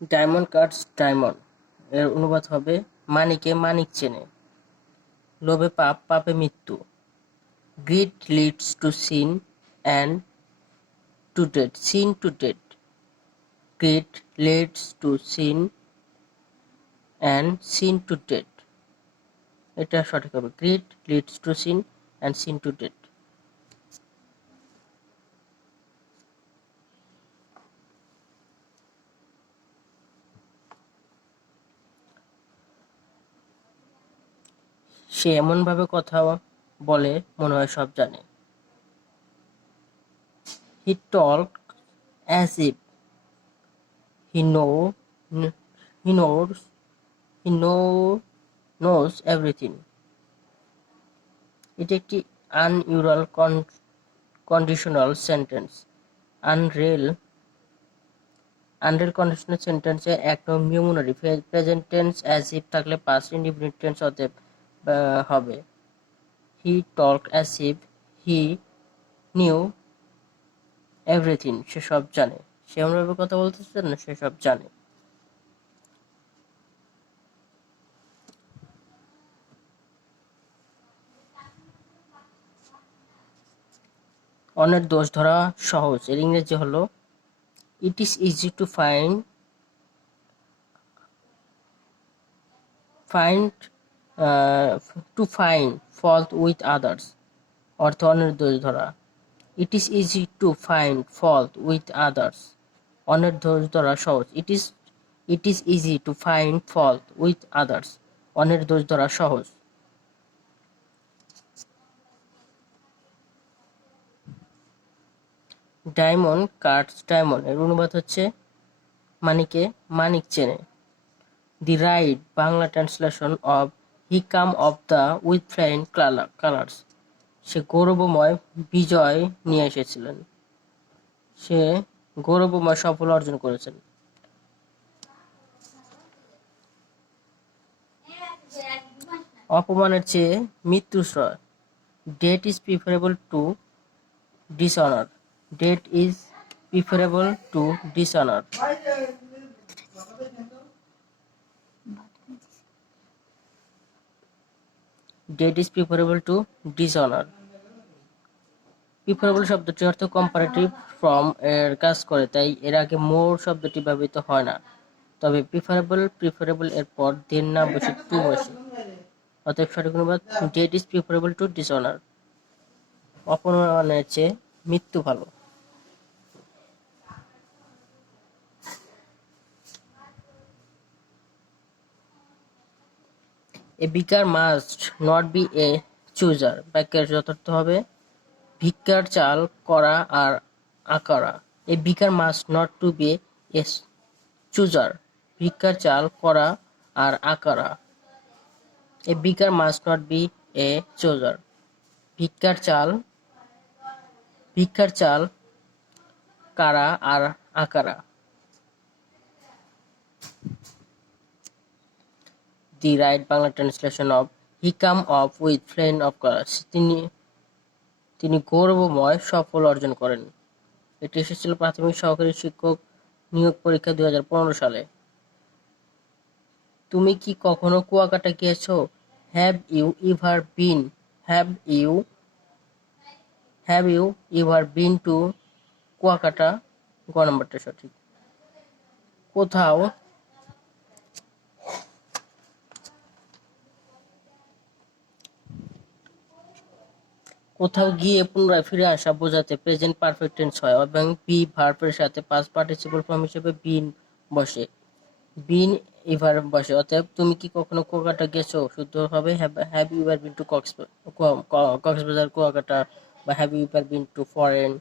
Diamond cuts diamond এর অনুবাদ হবে মানিকে মানিক চেনে। লোভে পাপ, পাপে মৃত্যু। Greed leads to sin and to death, sin to death. Greed leads to sin and sin to death, এটা সঠিক হবে। Greed leads to sin and sin to death. সে এমনভাবে কথা বলে মনে হয় সব জানে। He talk as if he know he knows he knows everything. এটি একটি unreal conditional sentence. Unreal conditional সেন্টেন্সে এক নম্বর নিয়মনুযায়ী প্রেজেন্ট টেন্স অ্যাজ ইফ থাকলে পাস্ট ইনডিফিনিট টেন্স অতএব হবে he talk as if he knew everything, সে সব জানে। সে এমনভাবে কথা বলতেছে না সে সব জানে। অন্যের দোষ ধরা সহজ এর ইংরেজি হলো it is easy to find fault with others, অর্থ অন্যের দোষ ধরা। It is easy to find fault with others, অন্যের দোষ ধরা সহজ। It is easy to find fault with others, অন্যের দোষ ধরা সহজ। ডায়মন্ড কাটস ডায়মন্ড এর অনুবাদ হচ্ছে মানিকে মানিক চেনে। The right Bangla translation of he came off the with flying colours, সে গৌরবময় বিজয় নিয়ে এসেছিলেন। সে গৌরবময় সফল অর্জন করেছেন। অপমানের চেয়ে মৃত্যু শ্রেয়। Death is preferable to dishonour, death is preferable to dishonour. Death is preferable to dishonour. Preferable শব্দটি অর্থ কম্পারেটিভ ফ্রম এর কাজ করে, তাই এর আগে মোর শব্দটি ব্যবহৃত হয় না। তবে প্রিফারেবল এর পর দেন না বসে টু বসে, অতএব সঠিক অনুবাদ death is preferable to dishonour. অপমানের চেয়ে মৃত্যু ভালো। A beggar must not be a chooser, বাক্যের যথার্থ হবে ভিক্ষার চাল করা আর আকারা। A beggar must not to be a chooser, ভিক্ষার চাল করা আর আকারা। A beggar must not be a chooser, ভিক্ষার চাল কারা আর আকারা। The right Bangla translation of he came off with flying of colours, তিনি গৌরবময় সফল অর্জন করেন। এটি এসেছিল প্রাথমিক সহকারী শিক্ষক নিয়োগ পরীক্ষা 2015 সালে। তুমি কি কখনো কুয়াকাটা গিয়েছো? Have you ever been to Kuakata? গ নম্বরটা সঠিক। কোথাও গিয়ে পুনরায় ফিরে আসা বোঝাতে প্রেজেন্ট পারফেক্ট টেন্স হয় এবং বি ভার্বের সাথে পাস্ট পার্টিসিপল ফর্ম হিসেবে বিন বসে, অতএব তুমি কি কখনো কুয়াকাটা গেছো শুদ্ধ হবে have you ever been to Cox's Bazar Kuakata, বা have you ever been to foreign.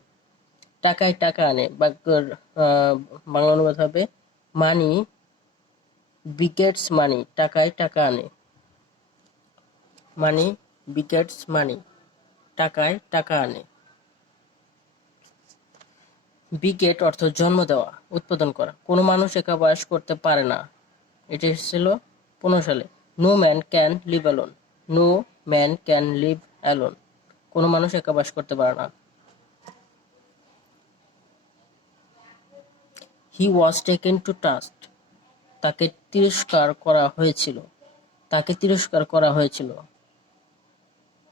টাকায় টাকা আনে, বাক্যের বাংলা অনুবাদ হবে মানি বিগেটস মানি, টাকায় টাকা আনে। মানি বিগেটস মানি, টাকায় টাকা আনে। বিগেট অর্থ জন্ম দেওয়া, উৎপাদন করা। কোনো মানুষ একা বাস করতে পারে না, এটি এসেছিল 15 সালে। No man can live alone, no man can live alone, কোনো মানুষ একা বাস করতে পারে না। He was taken to task, তাকে তিরস্কার করা হয়েছিল। তাকে তিরস্কার করা হয়েছিল।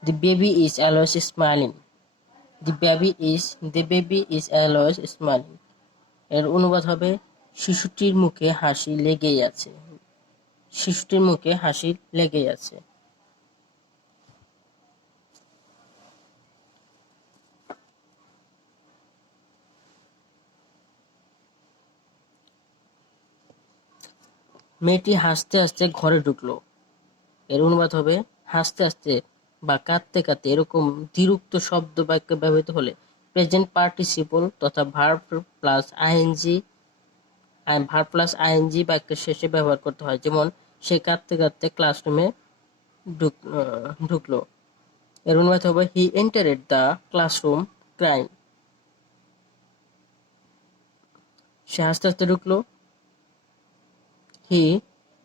The baby is always smiling. The baby is always smiling. এর অনুবাদ হবে শিশুটির মুখে হাসি লেগেই আছে। শিশুটির মুখে হাসি লেগেই আছে। মেয়েটি হাসতে হাসতে ঘরে ঢুকলো। এর অনুবাদ হবে হাসতে হাসতে বা কাঁদতে কাঁদতে এরকম দ্বিরুক্ত শব্দ বাক্য ব্যবহৃত হলে প্রেজেন্ট পার্টিসিপল তথা ভার্ব প্লাস আইএনজি বাক্যের শেষে ব্যবহার করতে হয়। যেমন সে কাঁদতে কাঁদতে ক্লাসরুমে ঢুকলো। এর অনুবাদ হবে he entered the classroom crying. সে হাসতে হাসতে ঢুকলো।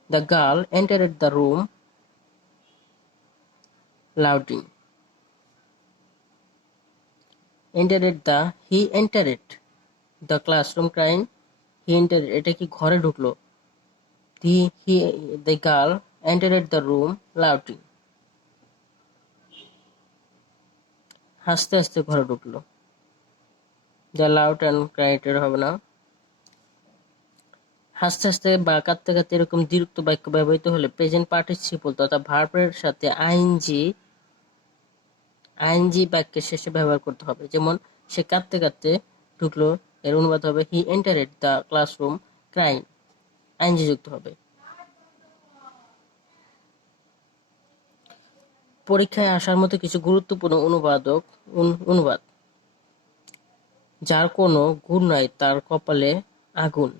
The girl entered the room lauding. He entered the classroom crying. এটা কি ঘরে ঢুকলো। The girl entered the room lauding. হাসতে হাসতে ঘরে ঢুকলো। দ্য লাউড অ্যান্ড ক্রাইটেড হবে না। হাসতে হাসতে বা কাঁদতে কাঁদতে এরকম দ্বিরুক্ত বাক্য ব্যবহৃত হলে প্রেজেন্ট পার্টিসিপল তথা ভার্বের সাথে আইএনজি বাক্যের শেষে ব্যবহার করতে হবে। যেমন সে কাঁদতে কাঁদতে ঢুকলো। এর অনুবাদ হবে he entered the classroom crying. I N G যুক্ত হবে। পরীক্ষায় আসার মতো কিছু গুরুত্বপূর্ণ অনুবাদ। যার কোনো গুণ নাই তার কপালে আগুন।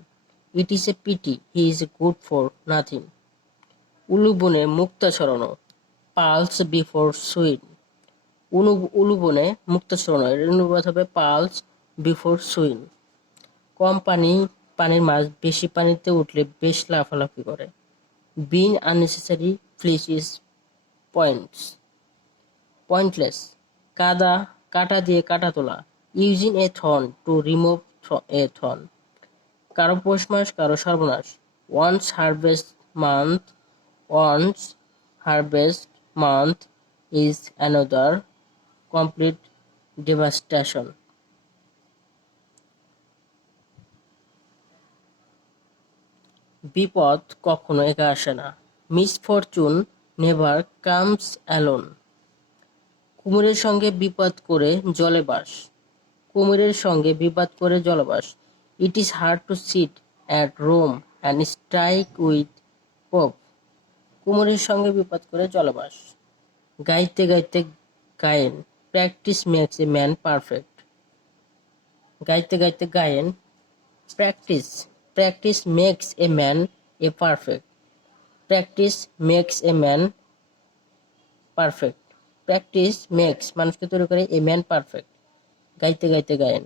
It is a pity he is good for nothing. উলুবনে মুক্তা ছড়ানো। Pearls before সুইন। উলুবনে মুক্তা ছড়ানো এর অনুবাদ হবে পালস বিফোর সুইন। কম পানির মাছ বেশি পানিতে উঠলে বেশ লাফালাফি করে। Being unnecessary flitch is pointless. কাটা দিয়ে কাটা তোলা। Using a thorn to remove a thorn. কারো পৌষ মাস কারো সর্বনাশ। One's harvest month is another complete devastation. বিপদ কখনো একা আসে না। Misfortune never comes alone. কুমিরের সঙ্গে বিবাদ করে জলে বাস। It is hard to sit at Rome and strike with Pope. কুমিরের সঙ্গে বিবাদ করে জলে বাস। গাইতে গাইতে গায়েন। Practice makes a man perfect. গাইতে গাইতে গায়েন। Practice makes a man perfect. Practice makes মানুষকে তৈরি করে এ ম্যান পারফেক্ট। গাইতে গাইতে গায়েন।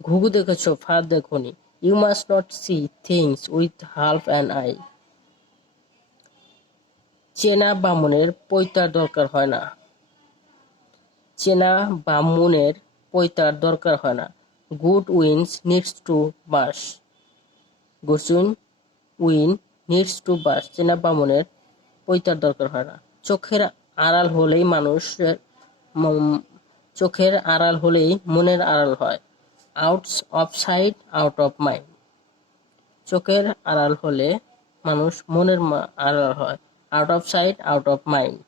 ঘুঘু দেখেছো ফাঁদ দেখোনি। You must not see things with half an eye. চেনা বামুনের পৈতার দরকার হয় না। Good wine needs to bush. চেনা বামুনের পৈতার দরকার হয় না। চোখের আড়াল হলেই মনের আড়াল হয়। Out of sight out of mind. চোখের আড়াল হলে মানুষ মনের আড়াল হয়। Out of sight out of mind.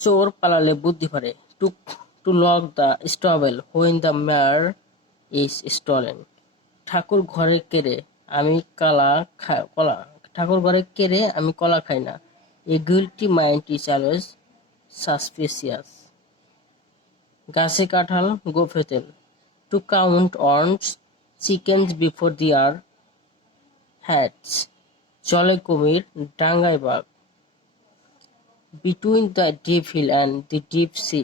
চোর পালালে বুদ্ধি বাড়ে। To lock the stable when the mare is stolen. ঠাকুর ঘরে কেড়ে আমি কলা খাই না। A guilty mind is always suspicious. গাছে কাঁঠাল গোঁফে তেল। To count one's chickens before they are হ্যাটস। জলে কুমির ডাঙ্গায় বাঘ। Between the devil and the deep sea.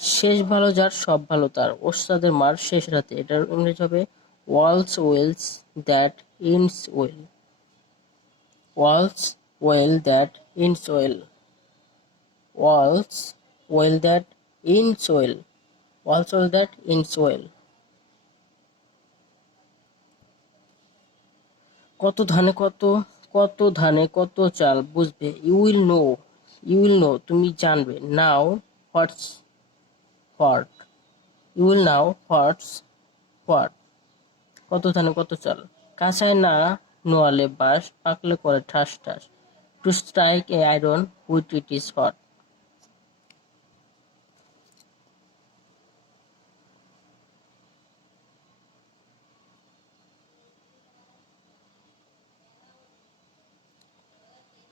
শেষ ভালো যার সব ভালো তার। ওস্তাদের মার শেষ রাতে। এটার ইংরেজি হবে all's well that ends well. কত ধানে কত চাল বুঝবে, ইউ উইল নো তুমি জানবে, know what's what, you will know what, কত ধানে কত চাল, কাঁচায় না নোয়ালে বাঁশ, পাকলে করে ঠাস ঠাস, to strike a iron while it is hot.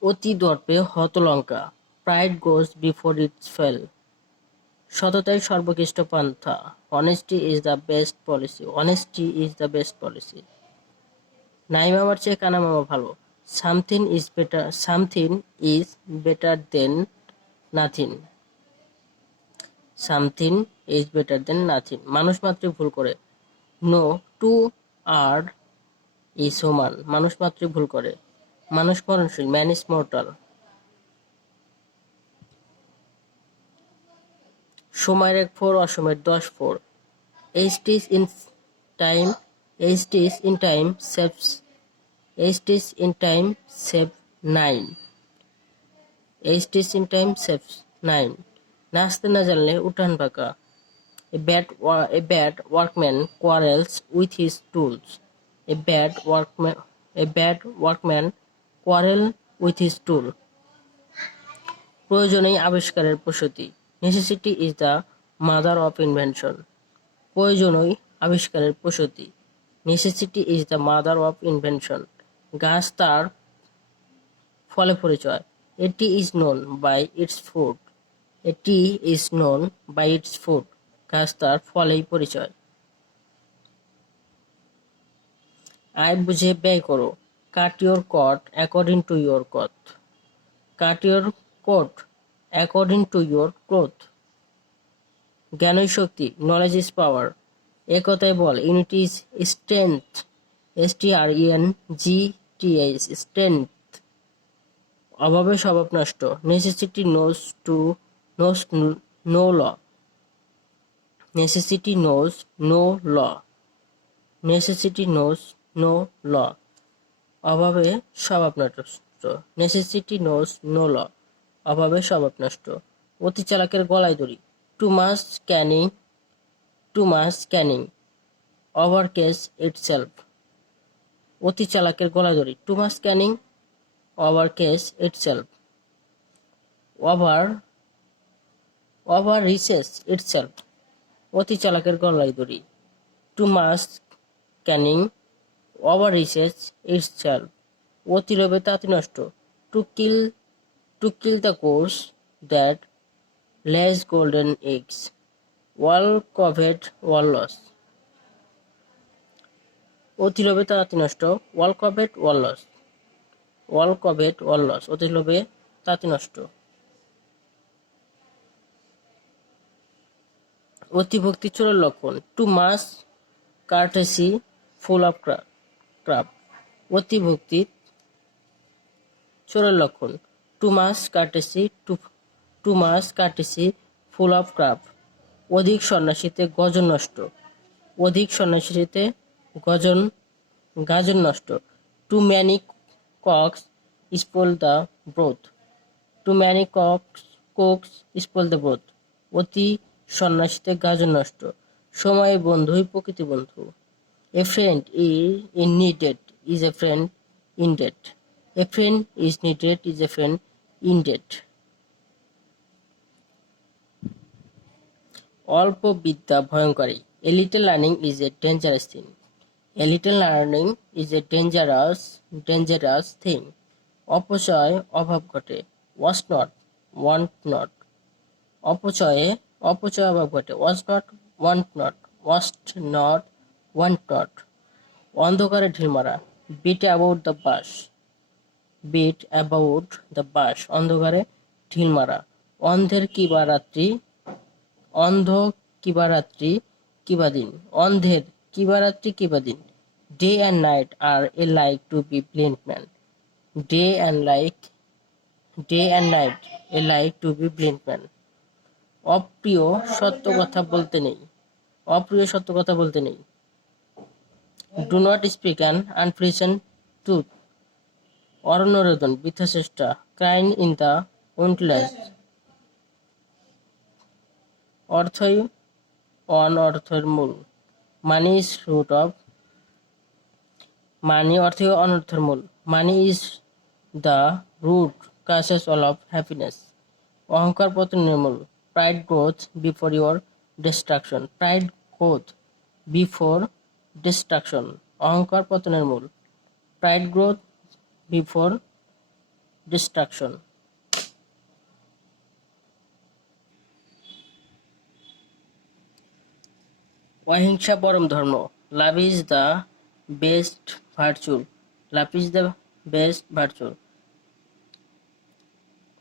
অতি দর্পে হতলঙ্কা, pride goes before its fall, সততাই সর্বোৎকৃষ্ট পন্থা, honesty is the best policy. নাই মামার চেয়ে কানা মামা ভালো, something is better than nothing, মানুষ মাত্রই ভুল করে, no to err is human, মানুষ মাত্রই ভুল করে, মানুষ মরণশীল, ম্যান ইজ মর্টাল। সময়ের 1 4 অসময়ের 10 4, Hastes in time saves 9, নাচতে না জানলে উঠান বাঁকা, a bad workman quarrels with his tools, a bad workman quarrel with his tool, প্রয়োজনেই আবিষ্কারের প্রসূতি, necessity is the mother of invention, প্রয়োজনই আবিষ্কারের প্রসূতি, necessity is the mother of invention, গাছ তার ফলে পরিচয়, এটি is known by its food, গাছ তার ফলেই পরিচয়। আয় বুঝে ব্যয় করো, cut your coat according to your cloth, জ্ঞানই শক্তি, নলেজ ইজ পাওয়ার, একতাই বল, ইউনিটি ইজ স্ট্রেংথ, স্ট্রেংথ, অভাবে স্বভাব নষ্ট, নেসেসিটি নোজ নো ল, অভাবে স্বভাব নষ্ট, অতি চালাকের গলায় দড়ি, too much cunning overreaches itself, অতি চালাকের গলায় দড়ি, too much cunning overreaches itself, overreaches itself, অতি চালাকের গলায় দড়ি, too much cunning overreaches itself, অতি লোভে তাঁতি নষ্ট, to kill the goose that lays golden eggs, all covet all lost, অতি লোভে তাঁতি নষ্ট, ওয়াল কভেট ওয়াল লস, অতি লোভে তাঁতি নষ্ট। অতিভক্তি চোরের লক্ষণ, too much courtesy full of craft, অতিভক্তি চোরের লক্ষণ, too much courtesy full of craft, অধিক সন্ন্যাসীতে গাজন নষ্ট, too many cooks spoil the broth, অতি সন্ন্যাসীতে গাজন নষ্ট, সময় বন্ধুই প্রকৃতি বন্ধু, a friend is needed is a friend indeed, অল্প বিদ্যা ভয়ঙ্করী, a little learning is a dangerous thing, অপচয় অভাব ঘটে, ওয়ান্ট নট, অপচয় অভাব ঘটে, ওয়াস্ট নট, অন্ধকারে ঢিল মারা, বিট অ্যাবাউট দ্য বাস, অন্ধকারে ঢিল মারা, অন্ধের কিবা রাত্রি কিবা দিন, day and night are alike to be blind man, অপ্রিয় সত্য কথা বলতে নেই, do not speak an unpleasant টুথ, অরণ্যরোদন, বৃথা চেষ্টা, ক্রাইং ইন দ্য উইন্ডল্যান্ড। অর্থই অনর্থের মূল, money is root of, money অর্থই অনর্থের মূল, money is the root causes all of happiness. অহংকার পতনের মূল, pride growth before your destruction, pride growth before destruction, অহংকার পতনের মূল, প্রাইড গ্রোথ বিফোর ডিস্ট্রাকশন। অহিংসা পরম ধর্ম, love is the best virtue, love is the best virtue.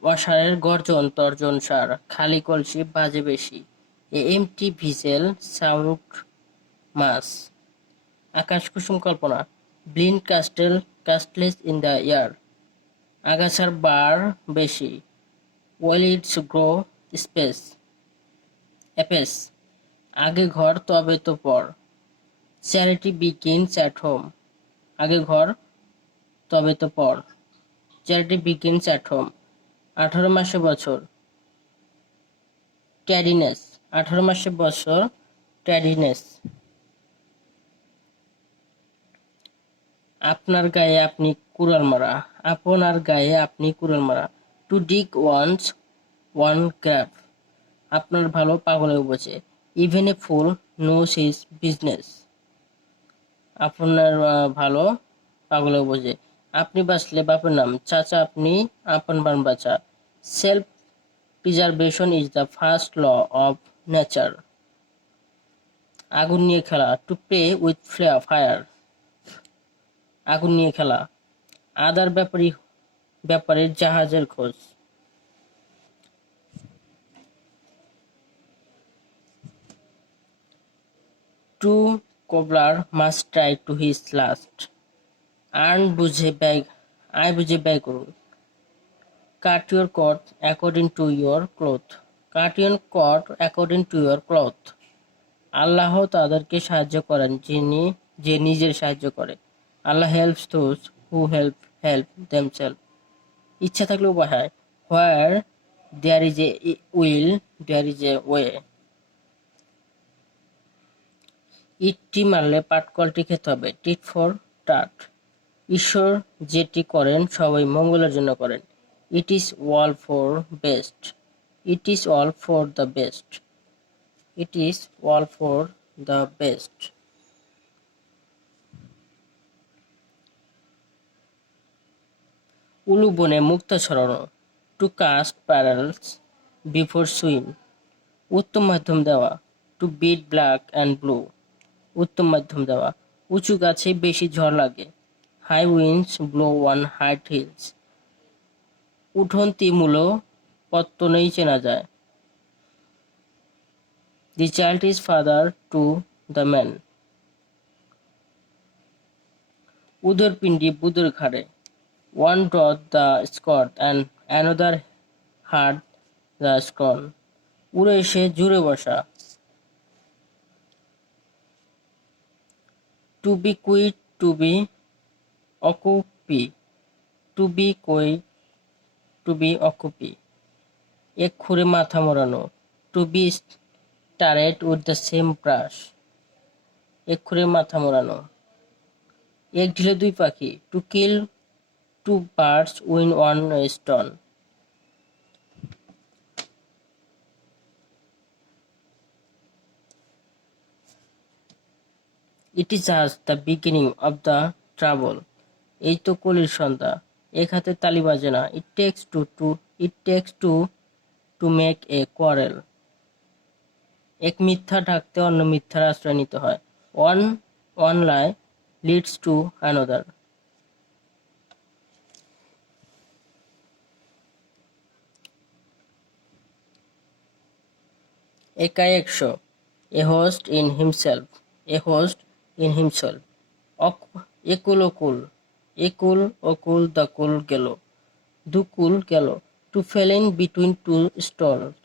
অসারের গর্জন তর্জন সার, খালি কলসি বাজে বেশি, a empty vessel sound much. আকাশ কুসুম কল্পনা, blind castles in the air, আগাছার বার বেশি, well its grow space apace, আগে ঘর তবে তো পর, চ্যারিটি বিগিনস অ্যাট হোম, আগে ঘর তবে তো পর, চ্যারিটি বিগিনস অ্যাট হোম। 18 মাসে বছর, ট্যাডিনেস, 18 মাসে বছর, ট্যাডিনেস। আপনার গায়ে আপনি কুড়াল মারা, আপনার গায়ে আপনি কুড়াল মারা, to dig one's own grave, আপনার ভালো পাগলেও বোঝে, even a fool knows his business, আপনার ভালো পাগলেও বোঝে। আপনি বাঁচলে বাপের নাম, চাচা আপনি আপন বান বাঁচা, self preservation is the first law of nature. আগুন নিয়ে খেলা, টু প্লে উইথ ফায়ার, আগুন নিয়ে খেলা। আদার ব্যাপারের জাহাজের খোঁজ, to cobbler must try to his last, আই বুঝে ব্যয় করুন, cut your coat according to your cloth, cut your coat according to your cloth. Allah তাদেরকে সাহায্য করেন যে নিজের সাহায্য করে, Allah helps those who help themselves. ইচ্ছা থাকলে উপায় হয়, where there is a will there is a way. ইটটি মারলে পাটকলটি খেতে হবে, টিট ফর টাট। ঈশ্বর যেটি করেন সবাই মঙ্গলের জন্য করেন, it is all for best, it is all for the best, it is all for the best. উলু বনে মুক্তা ছড়ানো, to cast pearls before swine, উত্তম মাধ্যম দেওয়া, to beat black and blue, উত্তম মাধ্যম দেওয়া। উঁচু গাছে বেশি ঝড় লাগে, high winds blow on high hills, উঠোন মূলো পত্তনেই চেনা যায়, the child is father to the man. উদর পিণ্ডি বুধের ঘাড়ে, one ড্রথ the Scott and another hard the স্কন, উড়ে এসে জুড়ে বসা, two B quit two B অকুপি, two B quit two B অকুপি। এক খুরে মাথা মোড়ানো, two B স্টারেড with the same brush, এক খুরে মাথা মোড়ানো। এক ঢিলে দুই পাখি, to kill two birds win one stone. It is just the beginning of the trouble, এই তো কলির সন্ধ্যা, এক হাতে তালি বাজে না, it takes to make a quarrel. এক মিথ্যা ঢাকতে অন্য মিথ্যার আশ্রয় নিতে হয়, one lie leads to another. একাই একশো, a host in himself, a host in himself. একুল অকুল, একুল অকুল দ্য কুল গেল, দুকুল গেল, to fall in between two stones,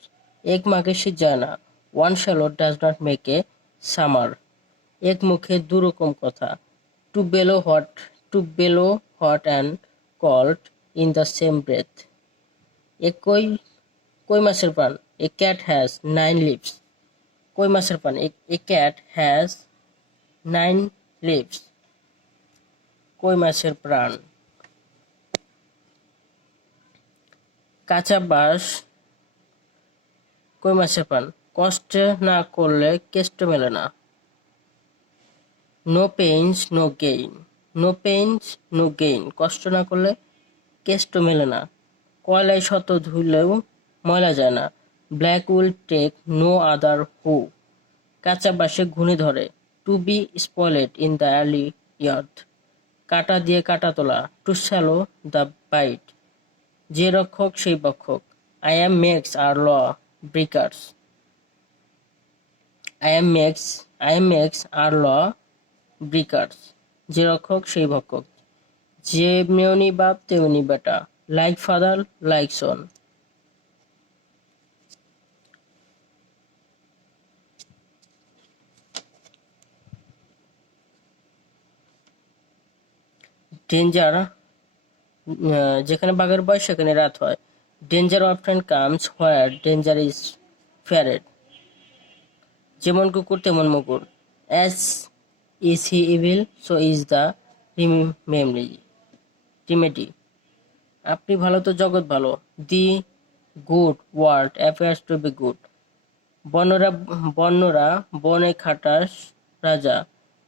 এক মাকে সে যায় না, one swallow does not make a summer. এক মুখে দুরকম কথা, to bellow hot to bellow hot and cold in the same breath. কই মাছের প্রাণ? A cat has 9 lives. কই মাছের প্রাণ? A cat has 9 lives. কই মাছের প্রাণ। কাঁচা বাঁশ কই মাছের প্রাণ। কষ্ট না করলে কেষ্ট মেলে না। No pains no gain. No pains no gain. কষ্ট না করলে কেষ্ট মেলে না। কয়লায় শত ধুলেও ময়লা যায় না। Black will take no other hue. কাঁচা বাঁশে ঘুণে ধরে। To be spoiled in the early youth. কাটা দিয়ে কাটা তোলা। To swallow the bait. যে রক্ষক সেই ভক্ষক। I am makes are law breakers. I am makes are law breakers. যে রক্ষক সেই ভক্ষক। যেমনি বাপ তেমনি বেটা। Like father like son. Danger যেখানে বাঘের বয়স সেখানে রাত হয়। Danger often comes where danger is ফিয়ারেড। যেমন কুকুর তেমন মুকুর। As is he evil so is the remedy. আপনি ভালো তো জগৎ ভালো। The good world appears to be good. বন্যরা বনে খাটাস রাজা।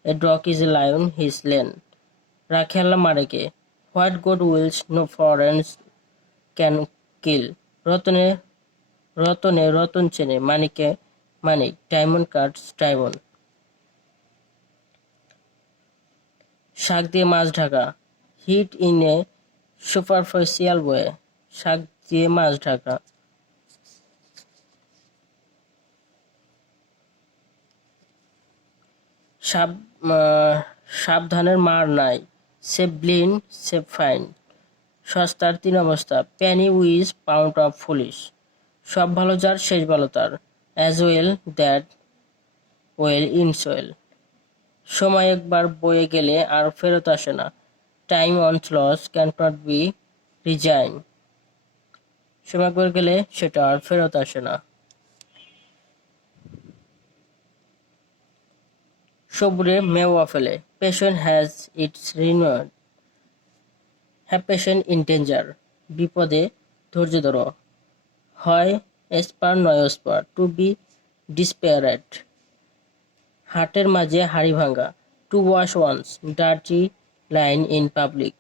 A dog is a lion his lane. রাখে আল্লাহ মারে কে। What good wills no forces can kill. রতনে রতন চেনে। মানিকে মানিক। Diamond cuts diamond. শাক দিয়ে মাছ ঢাকা। Hit in a superficial way. শাক দিয়ে মাছ ঢাকা। সাবধানের মার নাই। সেভ ব্লিন সেভ ফাইন। সস্তার 3 অবস্থা। Penny wise pound of foolish. সব ভালো যার শেষ ভালো তার। As well that well ends well. সময় একবার বয়ে গেলে আর ফেরত আসে না। Time once lost can not be regained. সময় একবার গেলে সেটা আর ফেরত আসে না। সবুরে মেওয়া ফেলে। Patient has its reward. Have patient in danger. বিপদে ধৈর্য ধরো। হয় এসপার নয় ওসপার। Two B ডিসপেয়ারেড। হাটের মাঝে হাড়ি ভাঙা। To wash one's dirty linen in public.